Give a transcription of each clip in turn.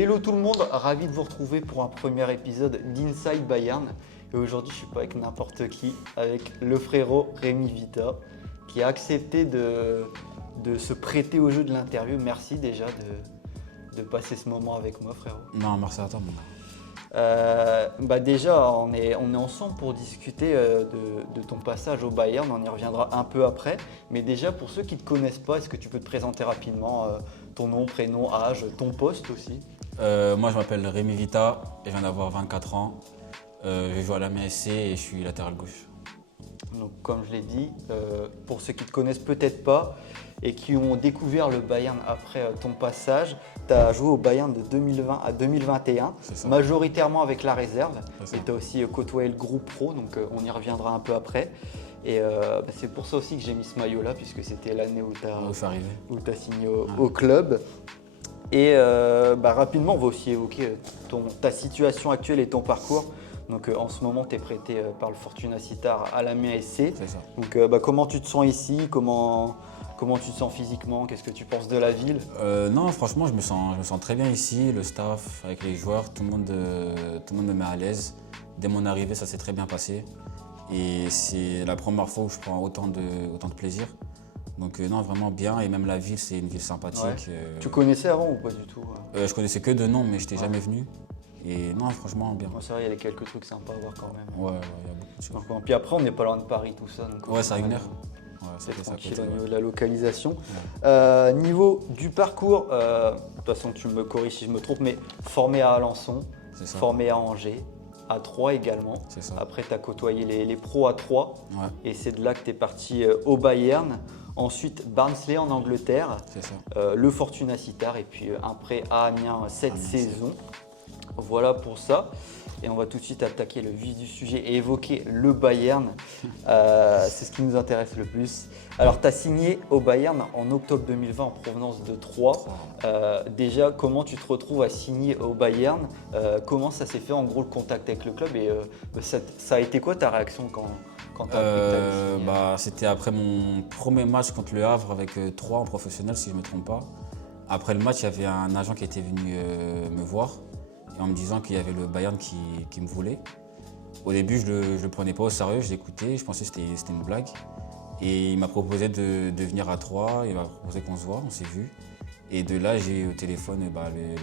Hello tout le monde, ravi de vous retrouver pour un premier épisode d'Inside Bayern. Et aujourd'hui, je suis pas avec n'importe qui, avec le frérot Rémi Vita, qui a accepté de se prêter au jeu de l'interview. Merci déjà de passer ce moment avec moi, frérot. Non, merci à toi. Déjà, on est ensemble pour discuter de ton passage au Bayern. On y reviendra un peu après. Mais déjà, pour ceux qui ne te connaissent pas, est-ce que tu peux te présenter rapidement ton nom, prénom, âge, ton poste aussi? Moi, je m'appelle Rémi Vita et je viens d'avoir 24 ans. Je joue à la MSC et je suis latéral gauche. Donc, comme je l'ai dit, pour ceux qui ne te connaissent peut-être pas et qui ont découvert le Bayern après ton passage, tu as joué au Bayern de 2020 à 2021, majoritairement avec la réserve. Et tu as aussi côtoyé le groupe pro, donc on y reviendra un peu après. Et c'est pour ça aussi que j'ai mis ce maillot-là, puisque c'était l'année où tu as signé au club. Et rapidement, on va aussi évoquer ta situation actuelle et ton parcours. Donc en ce moment, tu es prêté par le Fortuna Sittard à la MSC. C'est ça. Donc comment tu te sens ici? Comment tu te sens physiquement? Qu'est-ce que tu penses de la ville? Non, franchement, je me sens très bien ici. Le staff, avec les joueurs, tout le monde me met à l'aise. Dès mon arrivée, ça s'est très bien passé. Et c'est la première fois où je prends autant de plaisir. Donc non, vraiment bien. Et même la ville, c'est une ville sympathique. Ouais. Tu connaissais avant ou pas du tout? Je connaissais que de nom, mais je n'étais jamais venu. Et non, franchement, bien. C'est vrai, il y a quelques trucs sympas à voir quand même. Ouais, il y a beaucoup de choses. Puis après, on n'est pas loin de Paris, tout ça. Donc ouais, c'est à 1 heure. Ouais, c'est tranquille côté, au niveau de la localisation. Niveau du parcours, de toute façon, tu me corriges si je me trompe, mais formé à Alençon, formé à Angers, à Troyes également. Après, tu as côtoyé les pros à Troyes. Ouais. Et c'est de là que tu es parti au Bayern. Ensuite, Barnsley en Angleterre, le Fortuna Sittard et puis un prêt à Amiens cette saison. Voilà pour ça. Et on va tout de suite attaquer le vif du sujet et évoquer le Bayern. C'est ce qui nous intéresse le plus. Alors, tu as signé au Bayern en octobre 2020 en provenance de Troyes. Déjà, comment tu te retrouves à signer au Bayern? Comment ça s'est fait en gros le contact avec le club? Et ça a été quoi ta réaction quand tu as appris que tu avais signé? C'était après mon premier match contre le Havre avec Troyes en professionnel, si je ne me trompe pas. Après le match, il y avait un agent qui était venu me voir. En me disant qu'il y avait le Bayern qui me voulait. Au début, je ne le prenais pas au sérieux, je l'écoutais, je pensais que c'était une blague. Et il m'a proposé de venir à Troyes, il m'a proposé qu'on se voit, on s'est vu. Et de là, j'ai eu au téléphone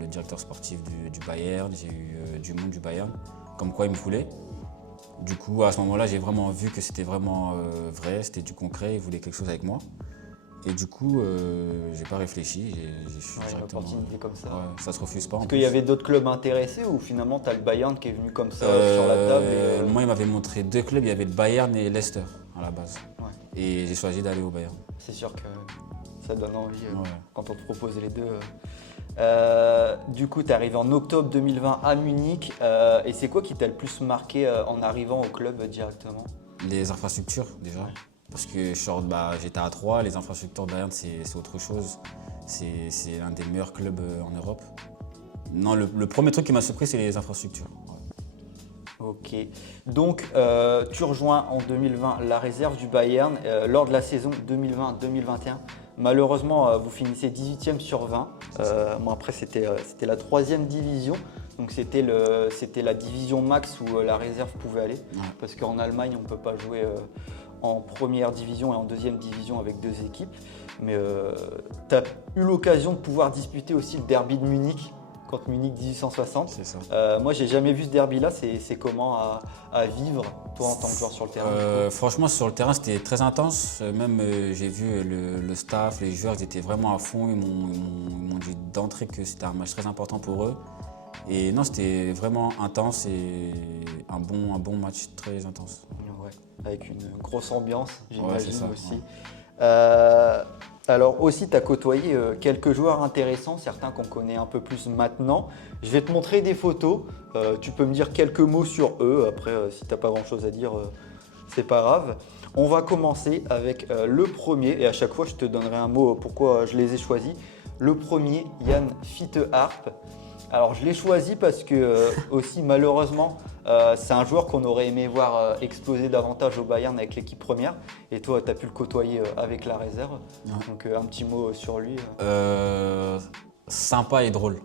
le directeur sportif du Bayern, j'ai eu du monde du Bayern, comme quoi il me voulait. Du coup, à ce moment-là, j'ai vraiment vu que c'était vraiment vrai, c'était du concret, il voulait quelque chose avec moi. Et du coup, j'ai pas réfléchi, j'ai directement. Une opportunité comme ça. Ouais, ça se refuse pas. Est-ce qu'il y avait d'autres clubs intéressés ou finalement tu as le Bayern qui est venu comme ça sur la table Moi, il m'avait montré 2 clubs, il y avait le Bayern et Leicester à la base. Ouais. Et j'ai choisi d'aller au Bayern. C'est sûr que ça donne envie quand on te propose les deux. Du coup, tu es arrivé en octobre 2020 à Munich. Et c'est quoi qui t'a le plus marqué en arrivant au club directement? Les infrastructures déjà. Ouais. Parce que j'étais à Troyes, les infrastructures de Bayern, c'est autre chose. C'est l'un des meilleurs clubs en Europe. Non, le premier truc qui m'a surpris, c'est les infrastructures. Ouais. Ok. Donc, tu rejoins en 2020 la réserve du Bayern lors de la saison 2020-2021. Malheureusement, vous finissez 18e sur 20. Après, c'était la 3e division. Donc, c'était la division max où la réserve pouvait aller. Ouais. Parce qu'en Allemagne, on ne peut pas jouer en première division et en deuxième division avec 2 équipes. Mais tu as eu l'occasion de pouvoir disputer aussi le derby de Munich contre Munich 1860. C'est ça. Moi, j'ai jamais vu ce derby-là. C'est comment à vivre, toi, en tant que joueur sur le terrain? Franchement, sur le terrain, c'était très intense. Même, j'ai vu le staff, les joueurs, ils étaient vraiment à fond. Ils m'ont dit d'entrée que c'était un match très important pour eux. Et non, c'était vraiment intense et un bon match très intense. Ouais, avec une grosse ambiance, j'imagine aussi. Ouais. Alors aussi, tu as côtoyé quelques joueurs intéressants, certains qu'on connaît un peu plus maintenant. Je vais te montrer des photos. Tu peux me dire quelques mots sur eux. Après, si tu n'as pas grand-chose à dire, c'est pas grave. On va commencer avec le premier. Et à chaque fois, je te donnerai un mot pourquoi je les ai choisis. Le premier, Yann Fitteharp. Alors, je l'ai choisi parce que aussi, malheureusement, c'est un joueur qu'on aurait aimé voir exploser davantage au Bayern avec l'équipe première. Et toi, tu as pu le côtoyer avec la réserve. Ouais. Donc, un petit mot sur lui. Sympa et drôle.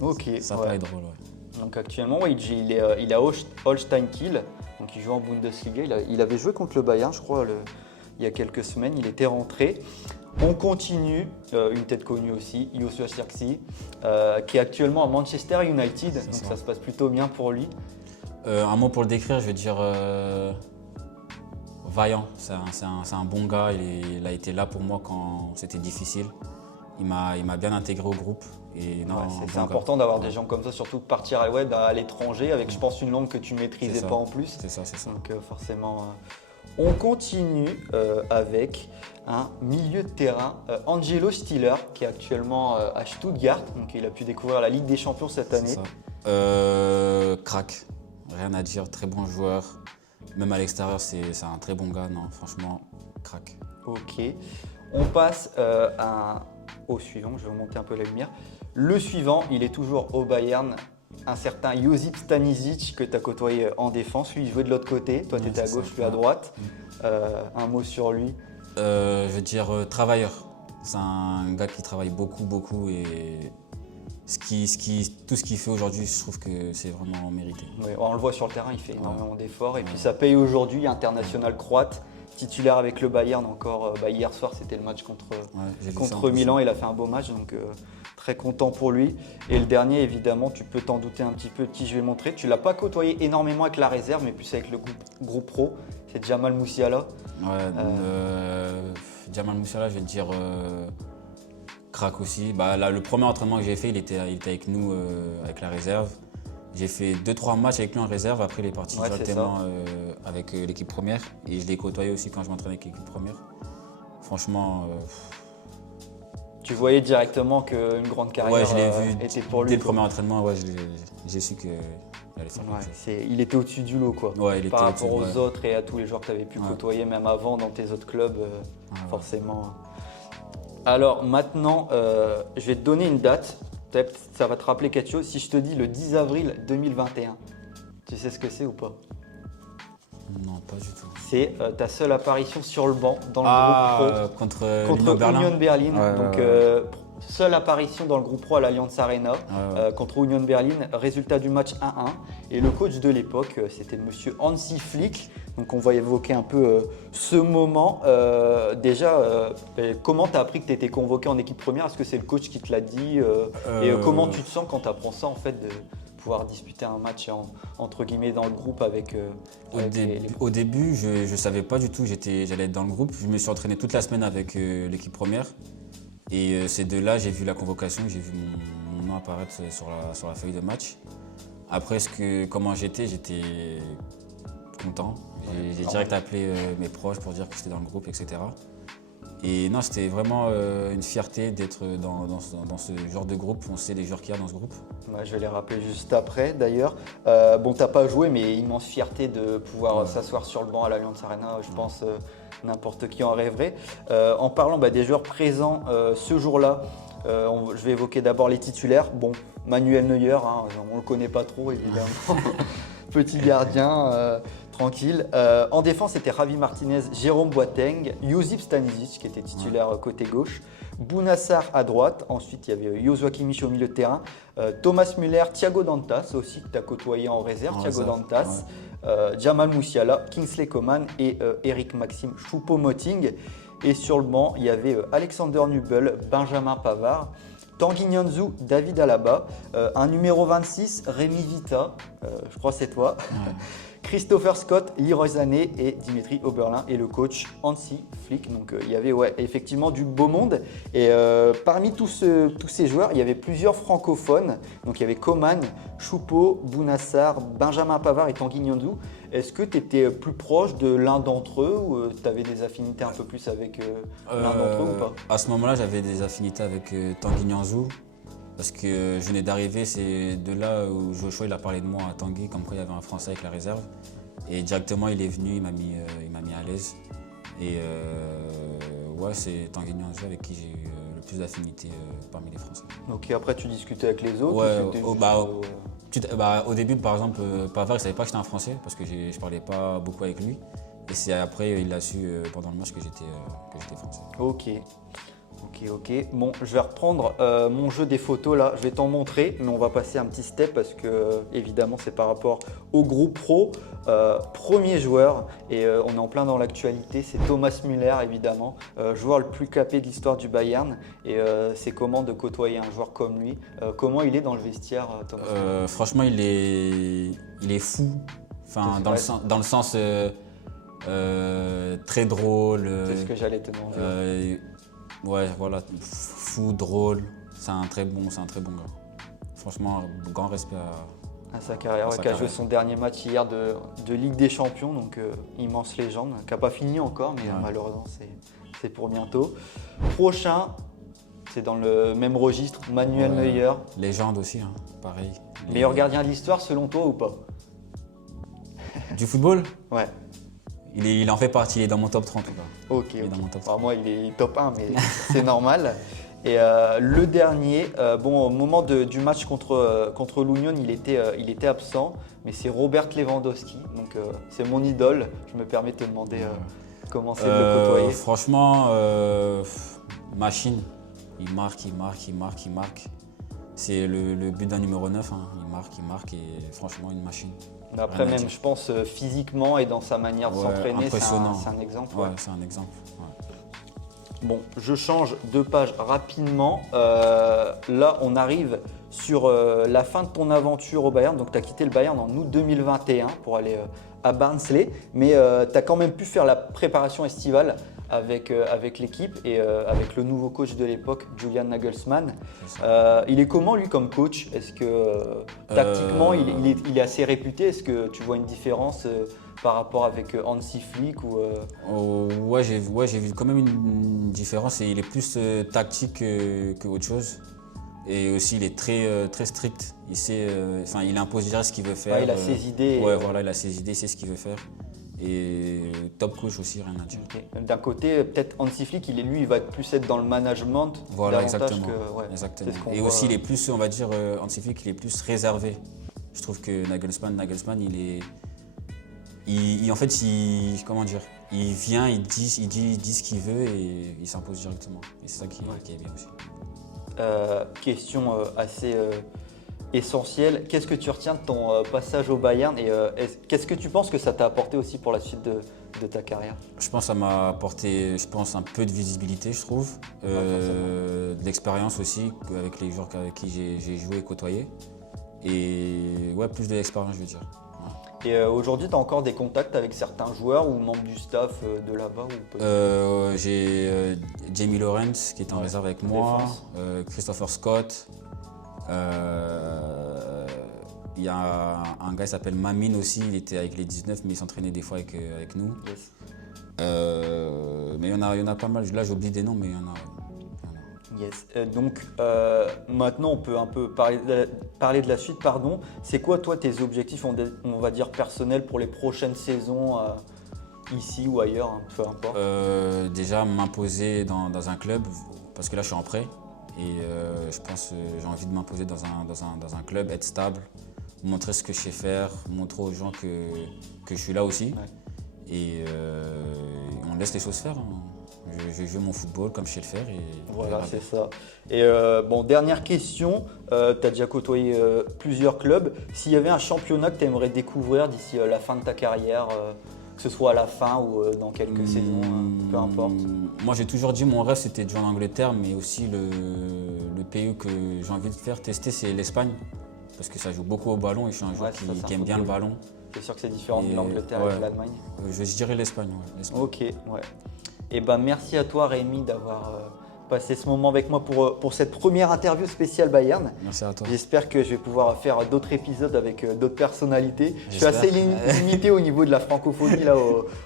Ok. Ça peut être drôle, ouais. Donc actuellement, il est à Holstein Kiel, donc il joue en Bundesliga. Il avait joué contre le Bayern, je crois, il y a quelques semaines. Il était rentré. On continue, une tête connue aussi, Joshua Zirkzee, qui est actuellement à Manchester United, donc ça se passe plutôt bien pour lui. Un mot pour le décrire, je veux dire vaillant. C'est un bon gars, il a été là pour moi quand c'était difficile. Il m'a bien intégré au groupe. C'est important d'avoir des gens comme ça, surtout de partir à l'étranger avec, je pense, une langue que tu ne maîtrisais pas en plus. C'est ça. Donc forcément, on continue avec un milieu de terrain, Angelo Stiller, qui est actuellement à Stuttgart. Donc il a pu découvrir la Ligue des Champions cette année. Crack, rien à dire, très bon joueur. Même à l'extérieur, c'est un très bon gars. Non, franchement, crack. Ok. On passe au suivant, je vais remonter un peu la lumière. Le suivant, il est toujours au Bayern, un certain Josip Stanisic que tu as côtoyé en défense. Lui, il jouait de l'autre côté, toi tu étais à gauche, lui à droite. Un mot sur lui? Je veux dire travailleur. C'est un gars qui travaille beaucoup et tout ce qu'il fait aujourd'hui, je trouve que c'est vraiment mérité. Oui, on le voit sur le terrain, il fait énormément d'efforts et puis ça paye aujourd'hui, international croate. Titulaire avec le Bayern encore, hier soir c'était le match contre Milan, il a fait un beau match, donc très content pour lui. Et le dernier, évidemment, tu peux t'en douter un petit peu de qui je vais montrer. Tu ne l'as pas côtoyé énormément avec la réserve, mais plus avec le groupe pro, c'est Jamal Musiala. Jamal Musiala, je vais te dire crack aussi. Là, le premier entraînement que j'ai fait, il était avec nous, avec la réserve. J'ai fait 2-3 matchs avec lui en réserve, après il est parti directement avec l'équipe première et je l'ai côtoyé aussi quand je m'entraînais avec l'équipe première. Franchement… Tu voyais directement qu'une grande carrière était pour lui. Dès le premier entraînement, j'ai su qu'il allait faire quelque chose. Il était au-dessus du lot quoi. Par rapport aux autres et à tous les joueurs que tu avais pu côtoyer même avant dans tes autres clubs, forcément. Alors maintenant, je vais te donner une date. Ça va te rappeler quelque chose. Si je te dis le 10 avril 2021, tu sais ce que c'est ou pas? Non, pas du tout. C'est ta seule apparition sur le banc dans le groupe pro contre Union Berlin. Donc, seule apparition dans le groupe pro à l'Allianz Arena contre Union Berlin. Résultat du match 1-1. Et le coach de l'époque, c'était monsieur Hansi Flick. Donc on va évoquer un peu ce moment. Comment tu as appris que tu étais convoqué en équipe première? Est-ce que c'est le coach qui te l'a dit? Et comment tu te sens quand tu apprends ça en fait, de pouvoir disputer un match entre guillemets dans le groupe avec Au début, je ne savais pas du tout que j'allais être dans le groupe. Je me suis entraîné toute la semaine avec l'équipe première. Et c'est de là j'ai vu la convocation, j'ai vu mon nom apparaître sur la feuille de match. Après, comment j'étais content. J'ai direct appelé mes proches pour dire que j'étais dans le groupe, etc. Et non, c'était vraiment une fierté d'être dans ce genre de groupe. On sait les joueurs qu'il y a dans ce groupe. Je vais les rappeler juste après d'ailleurs. T'as pas joué, mais immense fierté de pouvoir s'asseoir sur le banc à l'Allianz Arena. Je pense n'importe qui en rêverait. En parlant des joueurs présents ce jour-là, je vais évoquer d'abord les titulaires. Manuel Neuer, on ne le connaît pas trop évidemment. Petit gardien, tranquille. En défense, c'était Javi Martinez, Jérôme Boateng, Josip Stanisic qui était titulaire côté gauche, Bounassar à droite. Ensuite, il y avait Joshua Kimmich au milieu de terrain, Thomas Müller, Thiago Dantas aussi que tu as côtoyé en réserve, Dantas, Jamal Musiala, Kingsley Coman et Eric Maxime Choupo-Moting. Et sur le banc, il y avait Alexander Nubel, Benjamin Pavard, Tanguy Nianzou, David Alaba, un numéro 26, Rémi Vita, je crois que c'est toi, Christopher Scott, Leroy Sané et Dimitri Oberlin et le coach Hansi Flick. Donc il y avait effectivement du beau monde. Et parmi tous ces joueurs, il y avait plusieurs francophones. Donc il y avait Coman, Choupo, Bounassar, Benjamin Pavard et Tanguy Nianzou. Est-ce que tu étais plus proche de l'un d'entre eux ou tu avais des affinités un peu plus avec l'un d'entre eux ou pas? À ce moment-là, j'avais des affinités avec Tanguy Nianzou. Parce que je venais d'arriver, c'est de là où Joshua il a parlé de moi à Tanguy, comme quoi il y avait un Français avec la réserve. Et directement il est venu, il m'a mis à l'aise. Et c'est Tanguy Nianzou avec qui j'ai eu le plus d'affinités parmi les Français. Ok, après tu discutais avec les autres? Au début, par exemple, Pavard, il ne savait pas que j'étais un Français parce que je ne parlais pas beaucoup avec lui. Et c'est après, il a su pendant le match que j'étais Français. Ok. Ok. Bon, je vais reprendre mon jeu des photos là. Je vais t'en montrer, mais on va passer un petit step parce que évidemment c'est par rapport au groupe pro. Premier joueur, et on est en plein dans l'actualité, c'est Thomas Müller évidemment, joueur le plus capé de l'histoire du Bayern. Et c'est comment de côtoyer un joueur comme lui. Comment il est dans le vestiaire, Thomas Müller? Franchement, il est fou. Enfin, dans le sens très drôle. C'est ce que j'allais te demander. Ouais, voilà, fou, drôle. C'est un très bon gars. Franchement, grand respect à sa carrière, qui a joué son dernier match hier de Ligue des Champions, donc immense légende, qui n'a pas fini encore, mais malheureusement c'est pour bientôt. Prochain, c'est dans le même registre, Manuel Neuer. Légende aussi, hein, pareil. Meilleur gardien de l'histoire selon toi ou pas? Du football? Ouais. Il en fait partie, il est dans mon top 30 en tout cas. Ok. Dans mon top 30. Alors moi il est top 1, mais c'est normal. Et le dernier, au moment du match contre l'Union, il était absent, mais c'est Robert Lewandowski, donc c'est mon idole. Je me permets de te demander comment c'est de le côtoyer. Franchement, machine. Il marque. C'est le but d'un numéro 9, hein. Il marque et franchement une machine. Mais après même, je pense, physiquement et dans sa manière de s'entraîner, c'est un exemple. Ouais, c'est un exemple. Ouais. Bon, je change de page rapidement. Là, on arrive sur la fin de ton aventure au Bayern. Donc, tu as quitté le Bayern en août 2021 pour aller à Barnsley. Mais tu as quand même pu faire la préparation estivale avec l'équipe et avec le nouveau coach de l'époque, Julian Nagelsmann. Il est comment, lui, comme coach? Est-ce que tactiquement, il est assez réputé? Est-ce que tu vois une différence par rapport avec Hansi Flick Ouais, j'ai vu quand même une différence et il est plus tactique que autre chose. Et aussi, il est très strict. Il impose déjà ce qu'il veut faire. Ouais, il a ses idées. Ouais, voilà, il a ses idées, c'est ce qu'il veut faire. Et top coach aussi, rien à dire. Okay. D'un côté, peut-être Hansi Flick, il va plus être dans le management. Voilà, exactement. Et aussi, il est plus, on va dire, Hansi Flick, il est plus réservé. Je trouve que Nagelsmann, comment dire, il vient, il dit ce qu'il veut et il s'impose directement. Et c'est ça qui est bien aussi. Question assez essentielle. Qu'est-ce que tu retiens de ton passage au Bayern et qu'est-ce que tu penses que ça t'a apporté aussi pour la suite de ta carrière? Je pense que ça m'a apporté un peu de visibilité, je trouve. De l'expérience aussi avec les joueurs avec qui j'ai joué et côtoyé. Et ouais, plus de l'expérience, je veux dire. Et aujourd'hui, tu as encore des contacts avec certains joueurs ou membres du staff de là-bas J'ai Jamie Lawrence qui est en réserve avec moi, Christopher Scott. Il y a un gars qui s'appelle Mamin aussi, il était avec les 19 mais il s'entraînait des fois avec nous. Yes. Mais il y en a pas mal, là j'oublie des noms mais il y en a. Yes. Donc maintenant on peut un peu parler de la suite. C'est quoi toi tes objectifs, on va dire personnels pour les prochaines saisons ici ou ailleurs, hein, peu importe. Déjà m'imposer dans un club parce que là je suis en prêt et je pense que j'ai envie de m'imposer dans un club, être stable, montrer ce que je sais faire, montrer aux gens que je suis là aussi. Ouais. Et on laisse les choses faire. Hein. Je joue mon football comme je sais le faire. Et voilà, c'est ça. Et dernière question, tu as déjà côtoyé plusieurs clubs. S'il y avait un championnat que tu aimerais découvrir d'ici la fin de ta carrière, que ce soit à la fin ou dans quelques saisons, peu importe. Moi j'ai toujours dit mon rêve c'était de jouer en Angleterre, mais aussi le pays que j'ai envie de faire tester c'est l'Espagne. Parce que ça joue beaucoup au ballon et je suis un joueur qui aime bien le ballon. C'est sûr que c'est différent de l'Angleterre et de l'Allemagne. Je dirais l'Espagne. Ok, ouais. Et merci à toi Rémi d'avoir passé ce moment avec moi pour cette première interview spéciale Bayern. Merci à toi. J'espère que je vais pouvoir faire d'autres épisodes avec d'autres personnalités. Je suis assez limité au niveau de la francophonie là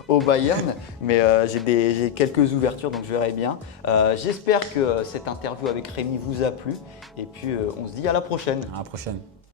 au Bayern, mais j'ai quelques ouvertures donc je verrai bien. J'espère que cette interview avec Rémi vous a plu et puis on se dit à la prochaine. À la prochaine.